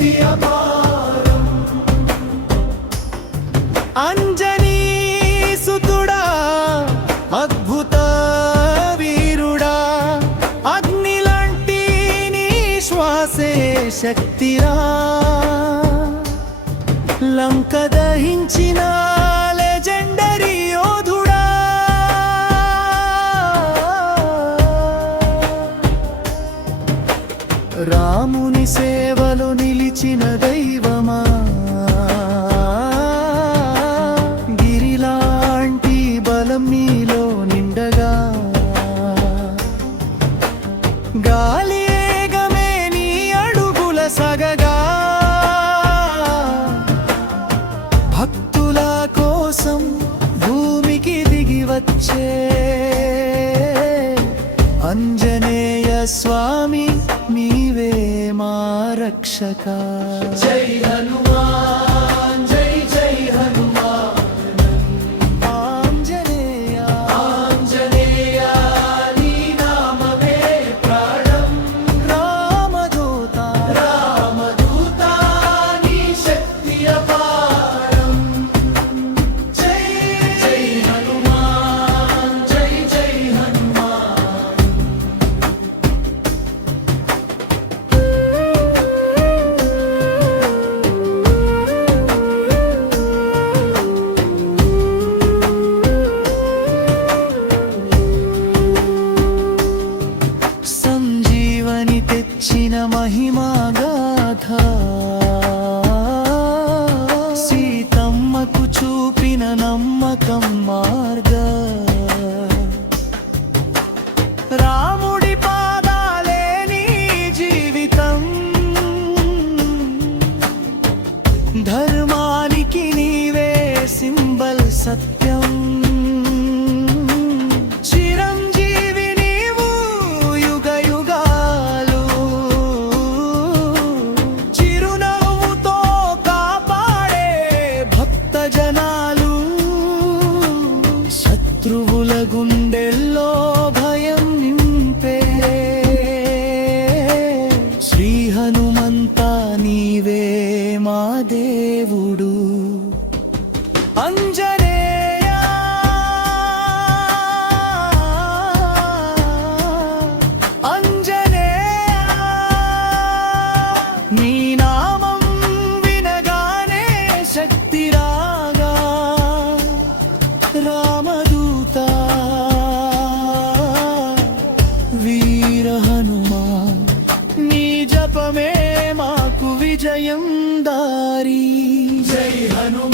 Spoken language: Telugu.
శక్తి అపారం. అంజనీ సుతుడా అద్భుత వీరుడా, అగ్నిలాంటి నీ శ్వాసే శక్తిరా. లంక దహించిన లెజెండరీ యోధుడా, రాముని సేవలో నిలిచిన దైవమా, గిరిలాంటి బలం నీలో నిండగా, గాలి ఏగమే నీ అడుగుల సగగా, భక్తుల కోసం భూమికి దిగి వచ్చే అంజనేయ స్వామి నీవే మా రక్షక. జై హనుమాన్ జై జై హనుమాన్, ఆంజనేయ ఆంజనేయ నీ నామమే ప్రాణం. రామదూత రామదూత నీ శక్తి అపారం. జై జై హనుమాన్ జై జై హనుమాన్. సంజీవని తెచ్చిన మహిమాగాథ, సీతమ్మకు చూపిన నమ్మకం మార్గ, రాముడి పాదాలే నీ జీవితం, ధర్మానికి నీవే సింబల్ సత్యం. చిరంజీవి నీవు యుగ యుగాలు, చిరునవ్వుతో కాపాడే భక్త జనాలు, శత్రువుల గుండెల్లో భయం నింపే శ్రీ హనుమంత నీవే మా దేవుడు. అంజనేయ అంజనేయ నీ నామం వినగానే శక్తి రాగా, రామదూత వీర హనుమాన్ నీ జపమే మాకు విజయం దారి. జై హనుమాన్.